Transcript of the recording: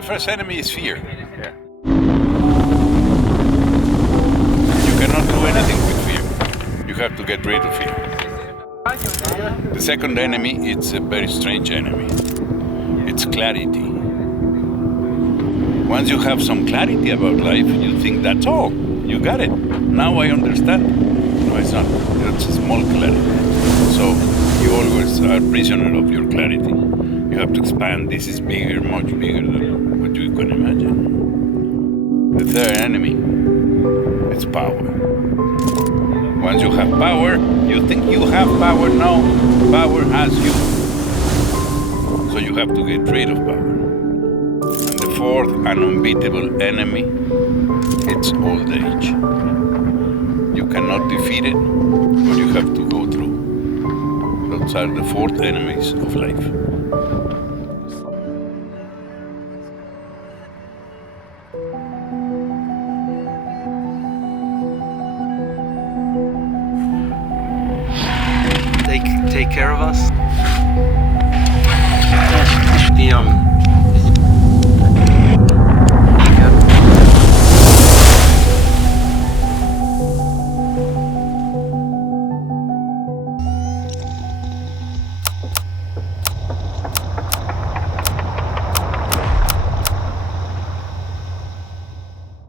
The first enemy is fear. Yeah. You cannot do anything with fear. You have to get rid of fear. The second enemy, it's a very strange enemy. It's clarity. Once you have some clarity about life, you think that's all. You got it. Now I understand. No, it's not. It's a small clarity. So you always are prisoner of your clarity. You have to expand. This is bigger, much bigger than what you can imagine. The third enemy, it's power. Once you have power, you think you have power. No, power has you. So you have to get rid of power. And the fourth and unbeatable enemy, it's old age. You cannot defeat it, but you have to go through. Those are the fourth enemies of life. Take care of us.